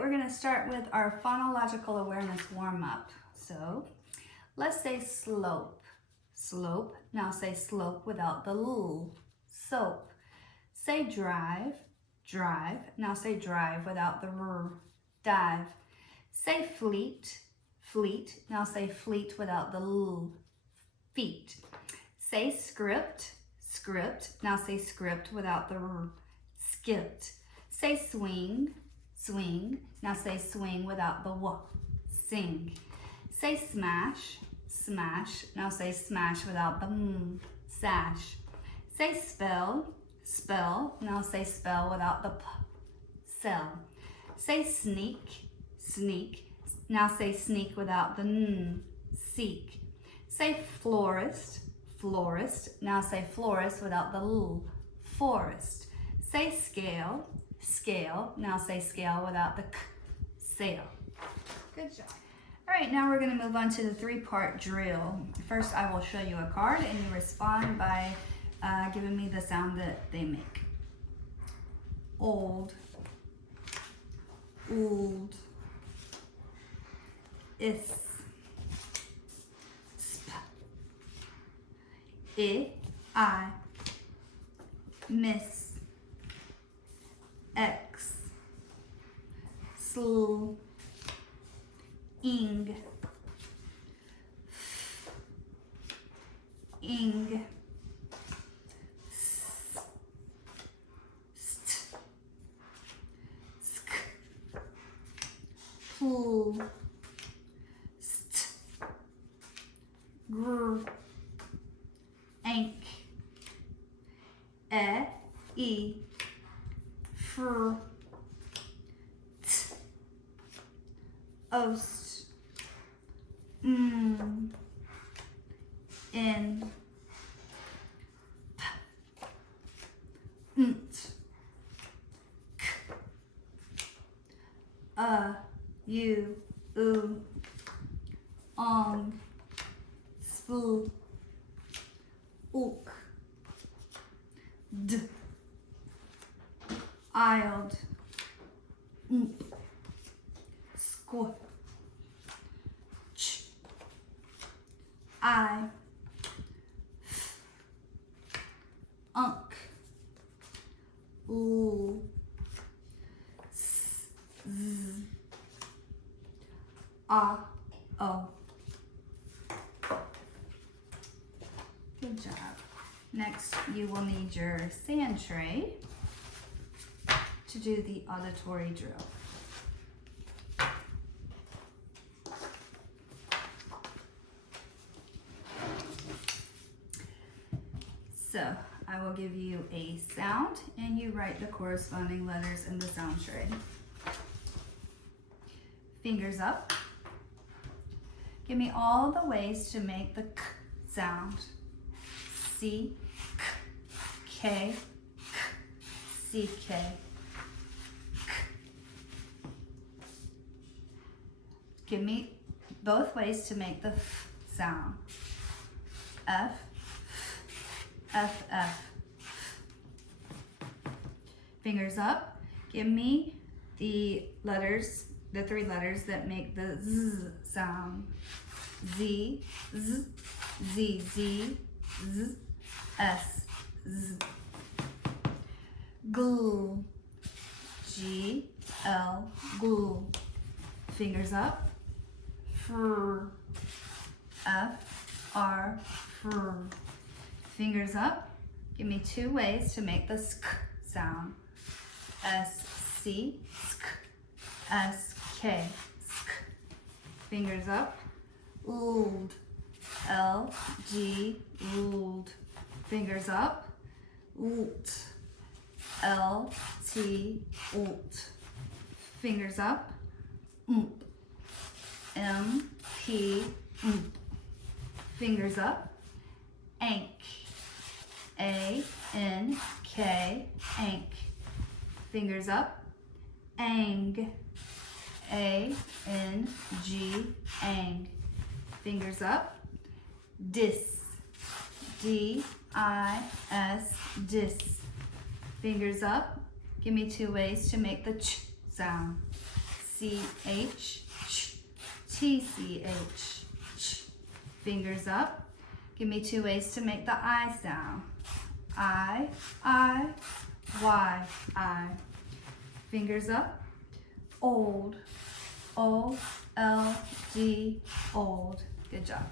we're going to start with our phonological awareness warm-up. So let's say slope, slope. Now say slope without the l, soap. Say drive, drive. Now say drive without the r, dive. Say fleet, fleet. Now say fleet without the l, feet. Say script, script. Now say script without the r, skipped. Say swing, swing. Now say swing without the w, sing. Say smash, smash. Now say smash without the m, sash. Say spell, spell. Now say spell without the p, sell. Say sneak, sneak. Now say sneak without the n, seek. Say florist, florist. Now say florist without the l, forest. Say scale, scale. Now say scale without the k, sail. Good job. All right, now we're going to move on to the three-part drill. First, I will show you a card and you respond by giving me the sound that they make. Old, old, is, sp, I, miss, x, sl, ing, ing, st, sk, pl, st, gr, ank, e, fr, t, ost, in, p, nt, k, u, ong, spl, ook, d, ild, squ, ch, I, f, unk, l, s, z, o. Good job. Next, you will need your sand tray to do the auditory drill. So I will give you a sound and you write the corresponding letters in the sound tray. Fingers up. Give me all the ways to make the k sound. C, k, c, k, k. Give me both ways to make the f sound. F, F, F. Fingers up. Give me the letters, the three letters that make the z sound. Z, z, z, z, z, s, z. Gl, G, L, gl. Fingers up. Fr, F, R, fr. Fingers up. Give me two ways to make the sk sound. S, C, sk, S, K, sk. Fingers up. Old, L, G, old. Fingers up. Olt, L, T, olt. Fingers up. Ump, M, P, ump. Fingers up. Ank, A, N, K, ank. Fingers up. Ang, A, N, G, ang. Fingers up. Dis, D, I, S, dis. Fingers up. Give me two ways to make the ch sound. T-C-H, ch, T-C-H, ch. Fingers up. Give me 2 ways to make the I sound. I, Y, I. Fingers up. Old, O-L-D, old. Good job.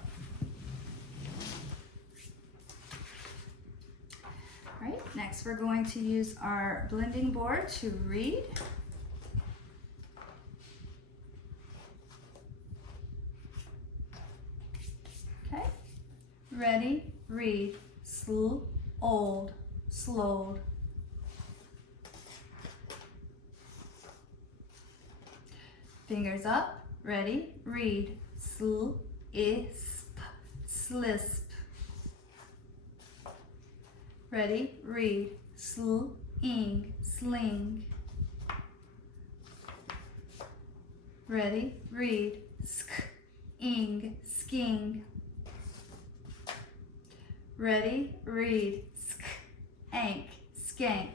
All right, next we're going to use our blending board to read. Okay, ready, read, sl, old, slowed. Fingers up, ready, read, sl, isp, slisp. Ready, read, sl, ing, sling. Ready, read, sk, ing, sking. Ready, read, sk, ank, skank.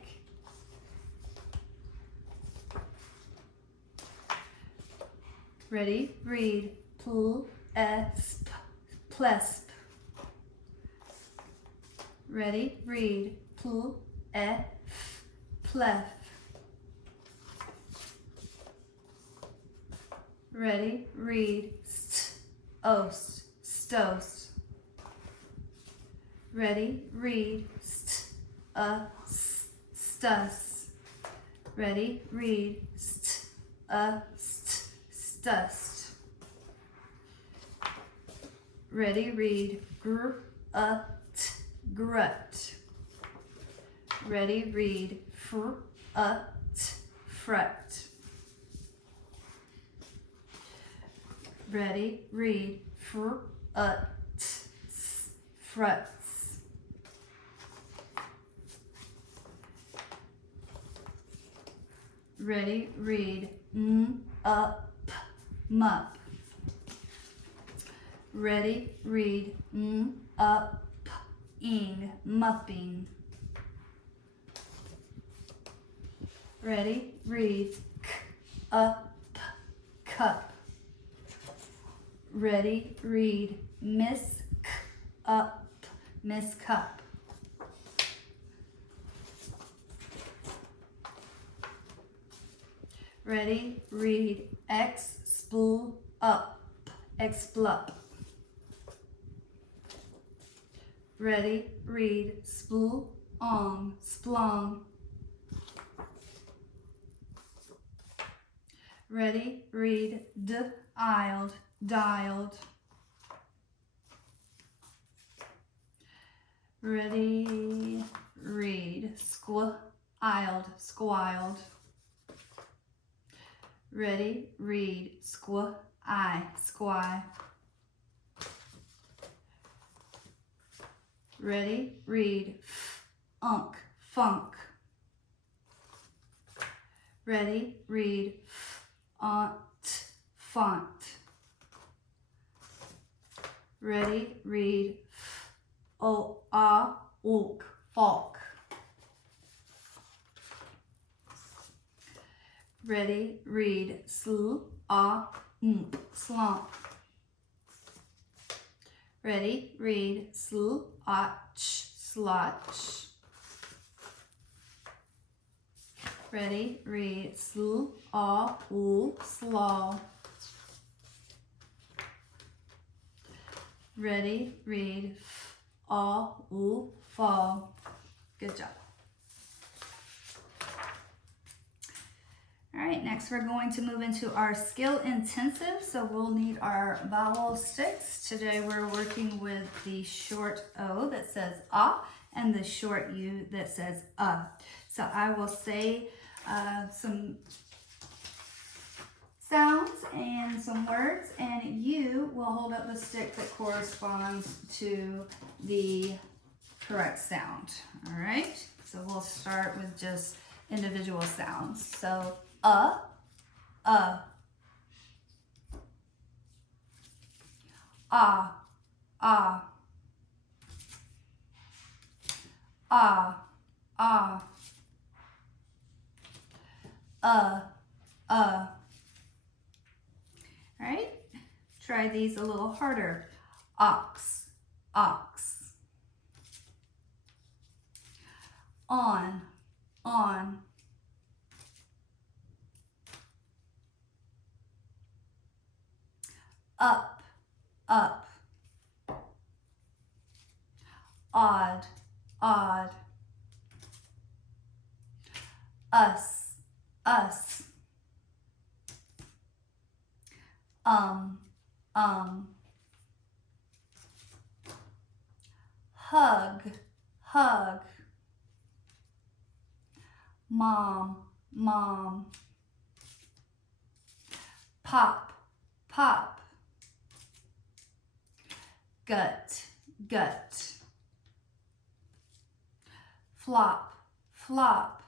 Ready, read, pl, esp, plesp. Ready, read, pl, ef, plef. Ready, read, st, ost, stost. Ready, read, st, stus. Ready, read, st, stust. Ready, read, gr, grut. Ready, read, fr, fret. Ready, read, fr, frets. Ready, read, mup. Ready, read, ing, mupping. Ready, read, cup. Ready, read, miss, miss cup. Ready, read, expl, up, explup. Ready, read, spl, splung. Ready, read, d-iled, dialed. Ready, read, squiled, squiled. Ready, read, squi, squy. Ready, read, unk, funk. Ready, read, font. Ready, read, ulk, falk. Ready, read, slump. Ready, read, slotch. Ready, read, slaw. Ready, read, fall. Good job. All right, next we're going to move into our skill intensive. So we'll need our vowel sticks. Today we're working with the short O that says ah and the short U that says So I will say some sounds and some words, and you will hold up the stick that corresponds to the correct sound. All right, so we'll start with just individual sounds. So ah, ah, ah, ah, uh, All right, try these a little harder. Ox, ox. On, on. Up, up. Odd, odd. Us, us. Um. Hug, hug. Mom, mom. Pop, pop. Gut, gut. Flop, flop.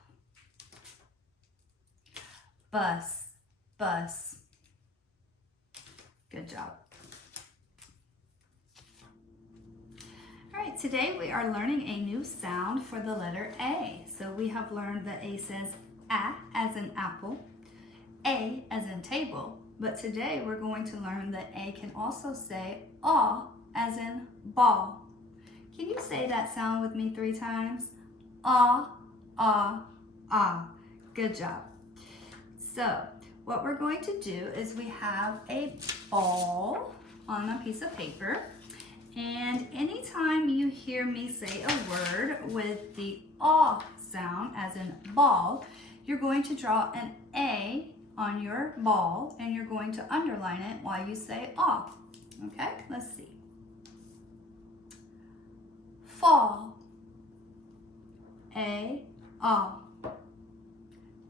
Bus, bus. Good job. All right, today we are learning a new sound for the letter A. So we have learned that A says A as in apple, A as in table, but today we're going to learn that A can also say aw as in ball. Can you say that sound with me 3 times? Ah, ah, ah. Good job. So what we're going to do is we have a ball on a piece of paper, and anytime you hear me say a word with the aw sound as in ball, you're going to draw an A on your ball and you're going to underline it while you say aw. Okay, let's see. Fall, A, aw.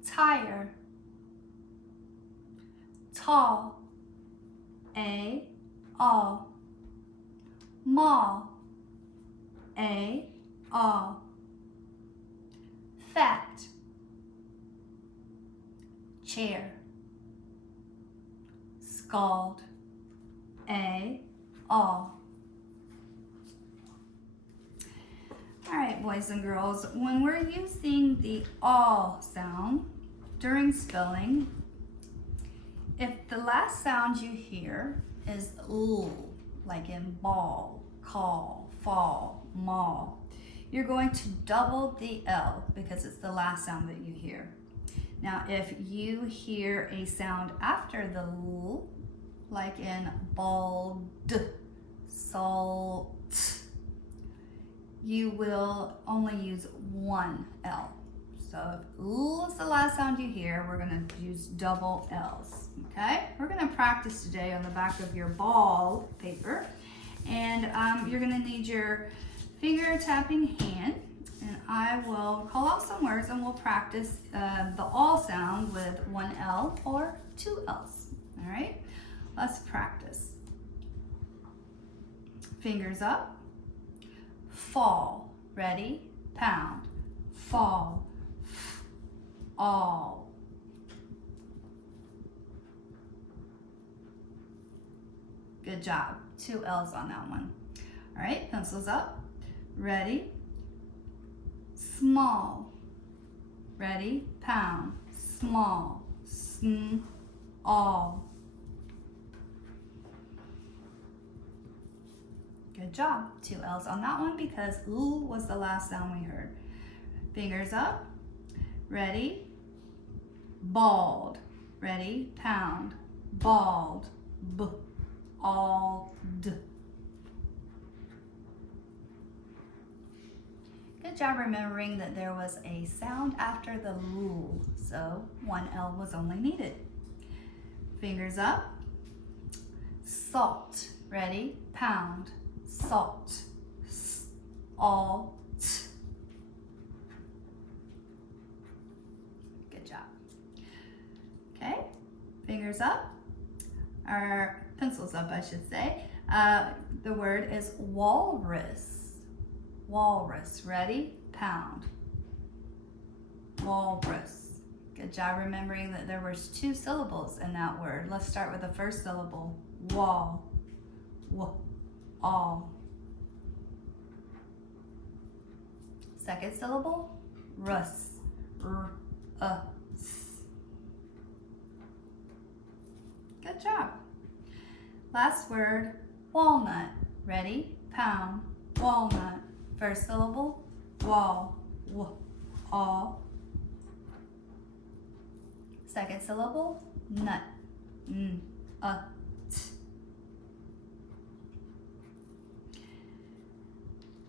Tire, tall, A, aw. Mall, A, aw. Fat, chair. Scald, A, aw. All right, boys and girls, when we're using the aw sound during spelling, if the last sound you hear is l, like in ball, call, fall, mall, you're going to double the L because it's the last sound that you hear. Now, if you hear a sound after the l, like in bald, salt, you will only use one L. So if L is the last sound you hear, we're gonna use double L's, okay? We're gonna practice today on the back of your ball paper. And you're gonna need your finger tapping hand. And I will call out some words and we'll practice the all sound with one L or 2 L's, all right? Let's practice. Fingers up. Fall, ready, pound, fall, all. Good job, 2 L's on that one. All right, pencils up, ready, small, ready, pound, small, sm, all. Good job. 2 L's on that one because L was the last sound we heard. Fingers up. Ready? Bald. Ready? Pound. Bald. B. All. D. Good job remembering that there was a sound after the L, so 1 L was only needed. Fingers up. Salt. Ready? Pound. Salt, all, t. Good job. Okay, fingers up, or pencils up, I should say. The word is walrus. Walrus, ready? Pound. Walrus. Good job remembering that there was 2 syllables in that word. Let's start with the first syllable, wall, all. Second syllable, rus, s. Good job. Last word, walnut. Ready? Pound. Walnut. First syllable, wall. All. Second syllable, nut. T.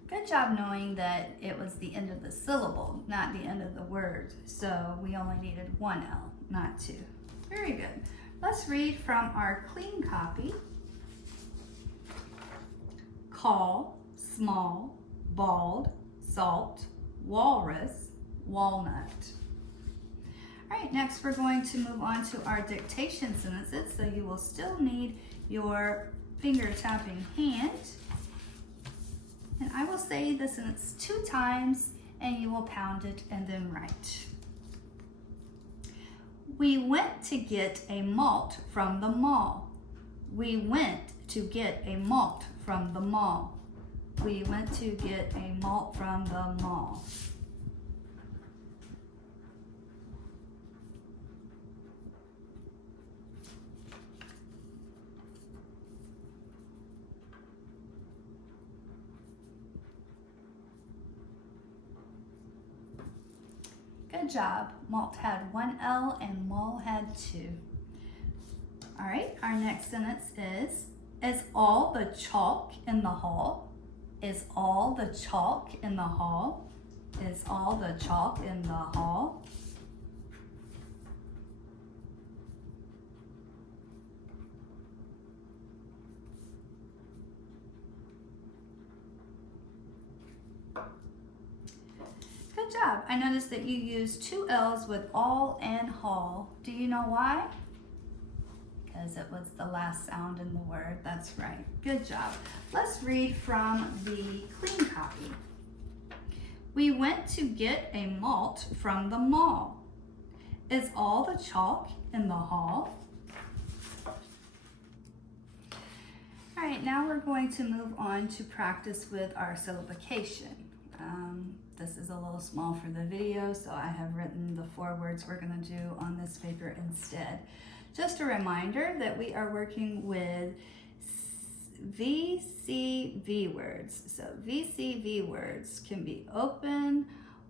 Good job knowing that it was the end of the syllable, not the end of the word. So we only needed one L, not two. Very good. Let's read from our clean copy. Call, small, bald, salt, walrus, walnut. All right, next we're going to move on to our dictation sentences. So you will still need your finger tapping hand. And I will say the sentence 2 times and you will pound it and then write. We went to get a malt from the mall. We went to get a malt from the mall. We went to get a malt from the mall. Good job. Malt had 1 L and mall had 2. All right, our next sentence is all the chalk in the hall? Is all the chalk in the hall? Is all the chalk in the hall? Good job. I noticed that you used 2 L's with all and hall. Do you know why? Because it was the last sound in the word. That's right. Good job. Let's read from the clean copy. We went to get a malt from the mall. Is all the chalk in the hall? All right, now we're going to move on to practice with our syllabication. This is a little small for the video, so I have written the 4 words we're going to do on this paper instead. Just a reminder that we are working with VCV words. So VCV words can be open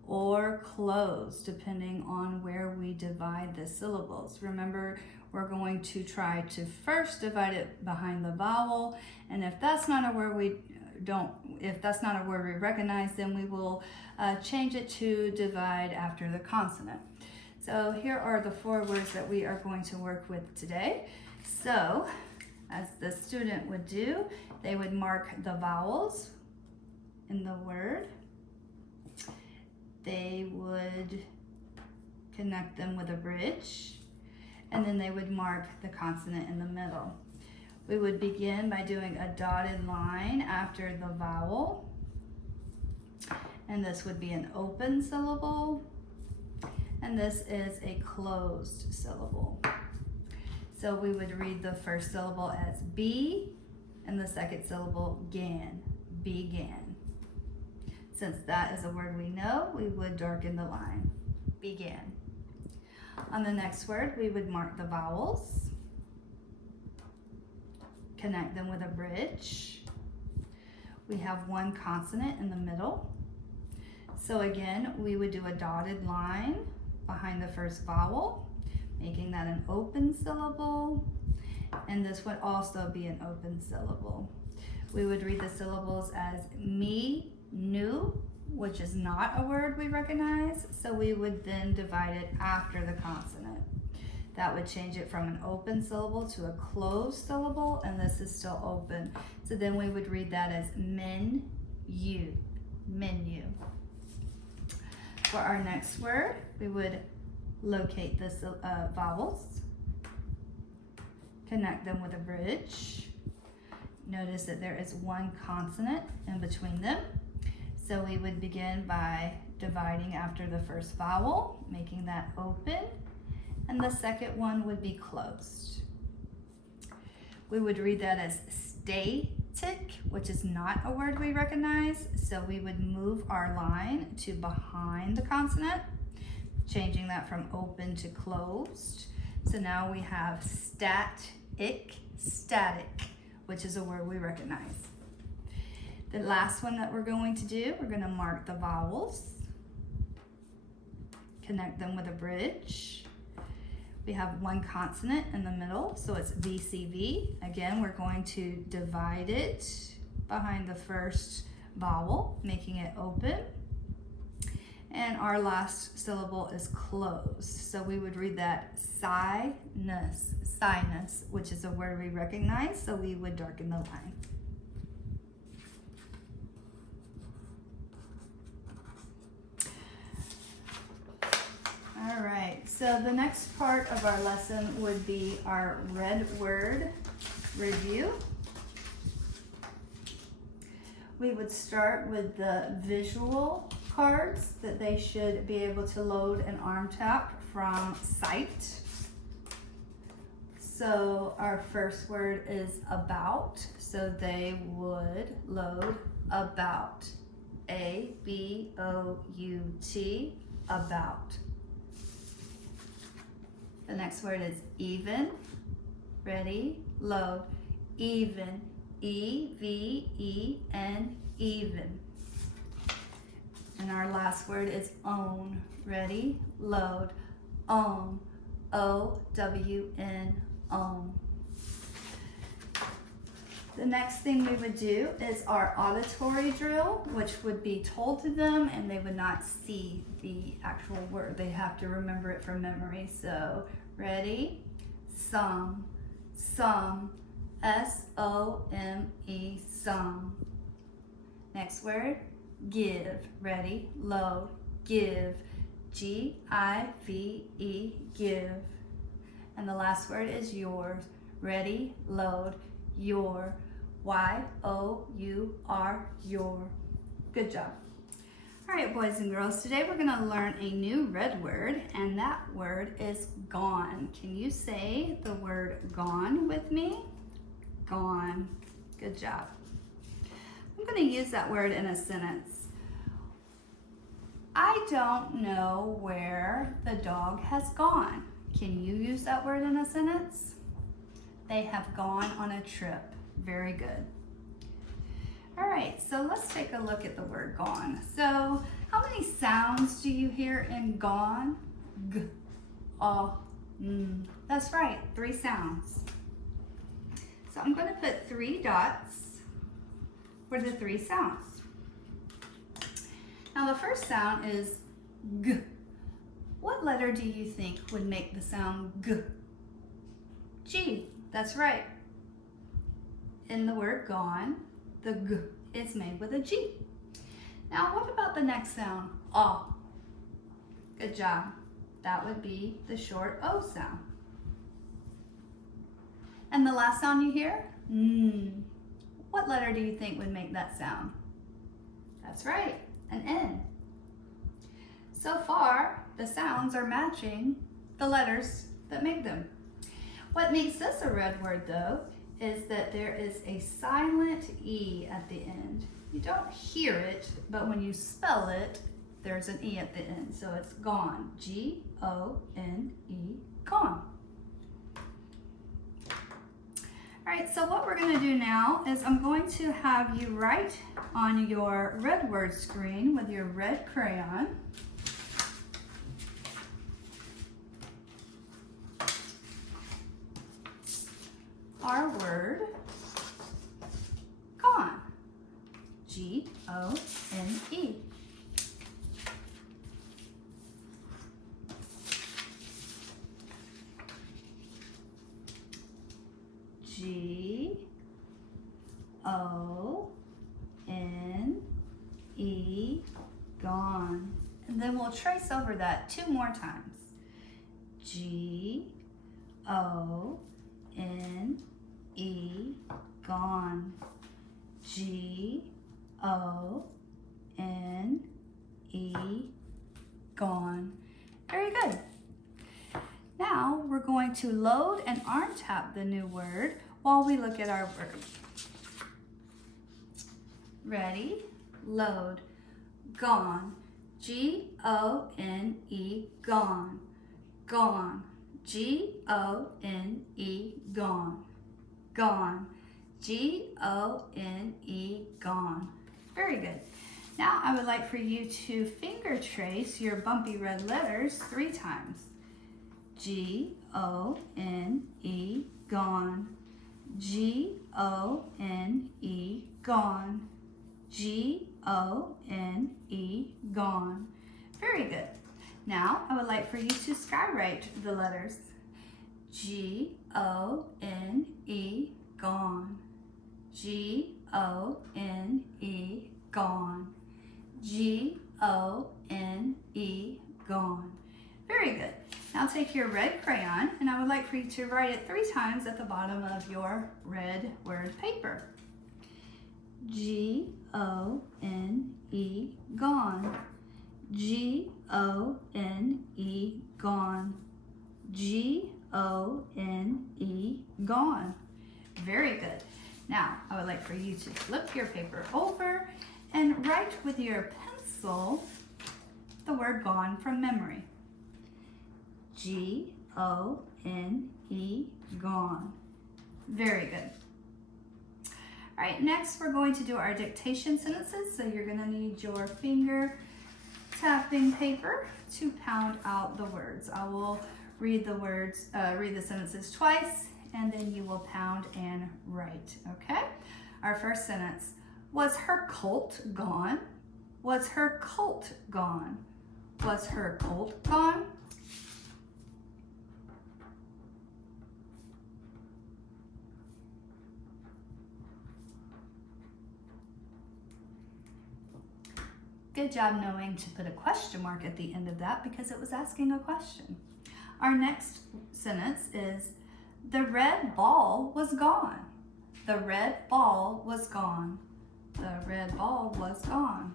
or closed depending on where we divide the syllables. Remember, we're going to try to first divide it behind the vowel, and if that's not a word we recognize, then we will change it to divide after the consonant. So here are the 4 words that we are going to work with today. So, as the student would do, they would mark the vowels in the word. They would connect them with a bridge, and then they would mark the consonant in the middle. We would begin by doing a dotted line after the vowel, and this would be an open syllable, and this is a closed syllable. So we would read the first syllable as B, and the second syllable gan, began. Since that is a word we know, we would darken the line, began. On the next word, we would mark the vowels, connect them with a bridge. We have 1 consonant in the middle. So again, we would do a dotted line behind the first vowel, making that an open syllable, and this would also be an open syllable. We would read the syllables as me, nu, which is not a word we recognize, so we would then divide it after the consonant. That would change it from an open syllable to a closed syllable, and this is still open. So then we would read that as men, you, menu. For our next word, we would locate the vowels, connect them with a bridge. Notice that there is 1 consonant in between them. So we would begin by dividing after the first vowel, making that open, and the second one would be closed. We would read that as static, which is not a word we recognize, so we would move our line to behind the consonant, changing that from open to closed. So now we have static, static. which is a word we recognize. The last one that we're going to do, we're going to mark the vowels, connect them with a bridge. We have one consonant in the middle, so it's VCV. Again, we're going to divide it behind the first vowel, making it open. And our last syllable is closed. So we would read that sinus, sinus, which is a word we recognize, so we would darken the line. All right, so the next part of our lesson would be our red word review. We would start with the visual cards that they should be able to load an arm tap from sight. So our first word is about, so they would load about, A-B-O-U-T, about. The next word is even. Ready? Load. Even. E-V-E-N, even. And our last word is own. Ready? Load. Own. O-W-N, own. The next thing we would do is our auditory drill, which would be told to them and they would not see the actual word. They have to remember it from memory. So, ready? Some, some, S-O-M-E, some. Next word, give. Ready? Load. Give. G-I-V-E, give. And the last word is yours. Ready? Load. Your. Y-O-U-R, your. Good job. All right, boys and girls, today we're going to learn a new red word, and that word is gone. Can you say the word gone with me? Gone. Good job. I'm going to use that word in a sentence. I don't know where the dog has gone. Can you use that word in a sentence? They have gone on a trip. Very good. All right, so let's take a look at the word gone. So how many sounds do you hear in gone? G, That's right, 3 sounds. So I'm going to put 3 dots for the 3 sounds. Now the first sound is G. What letter do you think would make the sound G? G, that's right. In the word gone, the G is made with a G. Now what about the next sound? O. Good job. That would be the short O sound. And the last sound you hear? What letter do you think would make that sound? That's right, an N. So far, the sounds are matching the letters that make them. What makes this a red word though is that there is a silent E at the end. You don't hear it, but when you spell it, there's an E at the end. So it's gone, G-O-N-E, gone. All right, so what we're gonna do now is I'm going to have you write on your red word screen with your red crayon. Our word, gone, G-O-N-E. G-O-N-E, gone. And then we'll trace over that 2 more times. G-O-N-E, gone. G-O-N-E, gone. Very good. Now we're going to load and arm tap the new word while we look at our word. Ready? Load. Gone. G-O-N-E, gone. Gone. G-O-N-E, gone. Gone. G-O-N-E, gone. Very good. Now I would like for you to finger trace your bumpy red letters 3 times. G-O-N-E, gone. G-O-N-E, gone. G-O-N-E, gone. Very good. Now I would like for you to skywrite the letters. G-O-N-E, gone. G-O-N-E, gone. G-O-N-E, gone. Very good. Now take your red crayon and I would like for you to write it 3 times at the bottom of your red word paper. G-O-N-E, gone. G-O-N-E, gone. G-O-N-E, gone. Very good. Now, I would like for you to flip your paper over and write with your pencil the word gone from memory. G-O-N-E, gone. Very good. All right, next we're going to do our dictation sentences. So you're going to need your finger tapping paper to pound out the words. I will read the sentences twice, and then you will pound and write, okay? Our first sentence, was her colt gone? Was her colt gone? Was her colt gone? Good job knowing to put a question mark at the end of that because it was asking a question. Our next sentence is, the red ball was gone. The red ball was gone. The red ball was gone.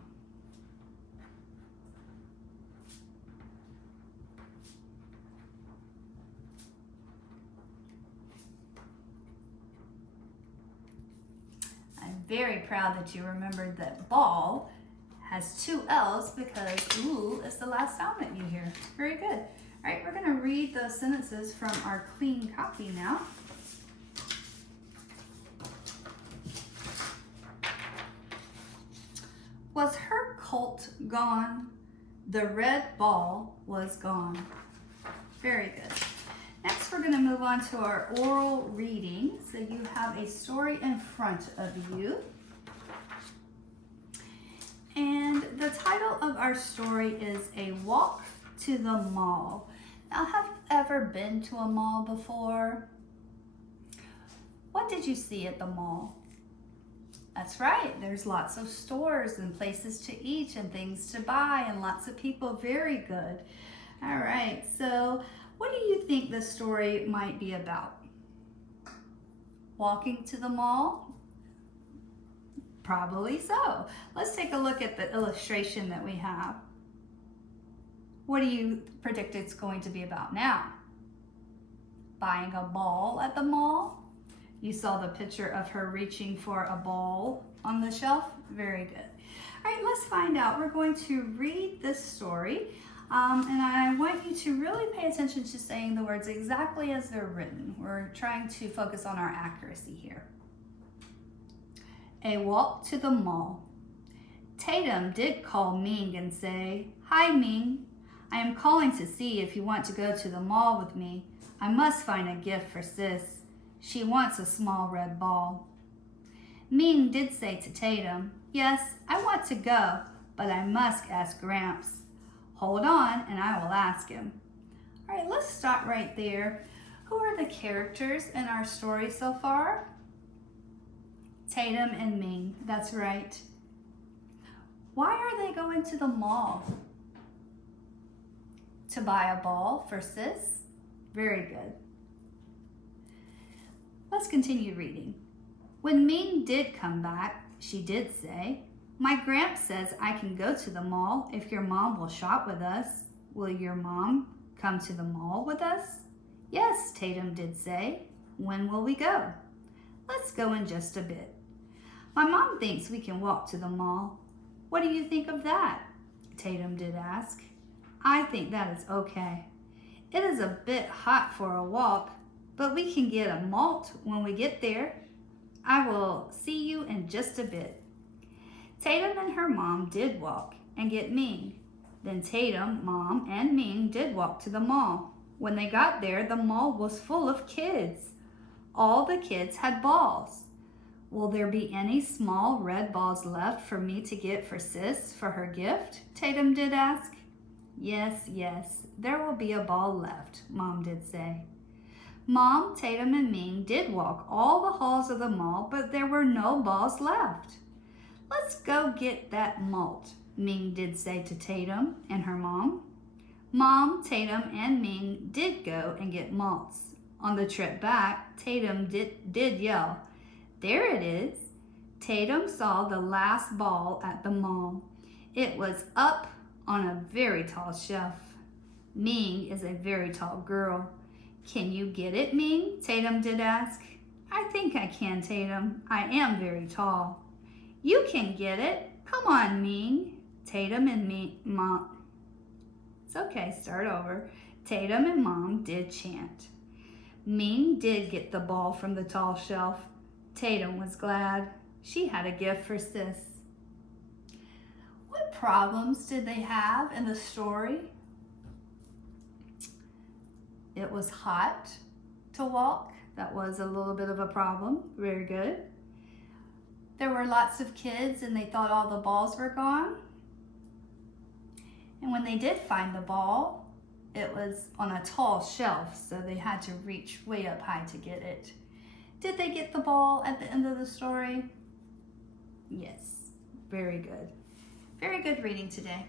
I'm very proud that you remembered that ball has 2 L's because ooh is the last sound that you hear. Very good. All right, we're going to read those sentences from our clean copy now. Was her colt gone? The red ball was gone. Very good. Next, we're going to move on to our oral reading. So you have a story in front of you. And the title of our story is A Walk to the Mall. Now, have you ever been to a mall before? What did you see at the mall? That's right, there's lots of stores and places to eat and things to buy and lots of people. Very good. All right, so what do you think the story might be about? Walking to the mall? Probably so. Let's take a look at the illustration that we have. What do you predict it's going to be about now? Buying a ball at the mall? You saw the picture of her reaching for a ball on the shelf? Very good. All right, let's find out. We're going to read this story, and I want you to really pay attention to saying the words exactly as they're written. We're trying to focus on our accuracy here. A walk to the mall. Tatum did call Ming and say, "Hi, Ming. I am calling to see if you want to go to the mall with me. I must find a gift for Sis. She wants a small red ball." Ming did say to Tatum, "Yes, I want to go, but I must ask Gramps. Hold on and I will ask him." All right, let's stop right there. Who are the characters in our story so far? Tatum and Ming, that's right. Why are they going to the mall? To buy a ball for Sis? Very good. Let's continue reading. When Ming did come back, she did say, "My Gramps says I can go to the mall if your mom will shop with us. Will your mom come to the mall with us?" "Yes," Tatum did say. "When will we go?" "Let's go in just a bit. My mom thinks we can walk to the mall. What do you think of that?" Tatum did ask. "I think that is okay. It is a bit hot for a walk, but we can get a malt when we get there." I will see you in just a bit. Tatum and her mom did walk and get Ming. Then Tatum, Mom, and Ming did walk to the mall. When they got there, the mall was full of kids. All the kids had balls. Will there be any small red balls left for me to get for Sis for her gift? Tatum did ask. Yes, there will be a ball left, Mom did say. Mom, Tatum, and Ming did walk all the halls of the mall, but there were no balls left. Let's go get that malt, Ming did say to Tatum and her mom. Mom, Tatum, and Ming did go and get malts. On the trip back, Tatum did yell, There it is. Tatum saw the last ball at the mall. It was up on a very tall shelf. Ming is a very tall girl. Can you get it, Ming? Tatum did ask. I think I can, Tatum. I am very tall. You can get it. Come on, Ming. Tatum and Mom. It's okay, start over. Tatum and Mom did chant. Ming did get the ball from the tall shelf. Tatum was glad. She had a gift for Sis. What problems did they have in the story? It was hot to walk. That was a little bit of a problem. Very good. There were lots of kids and they thought all the balls were gone. And when they did find the ball, it was on a tall shelf, so they had to reach way up high to get it. Did they get the ball at the end of the story? Yes, very good. Very good reading today.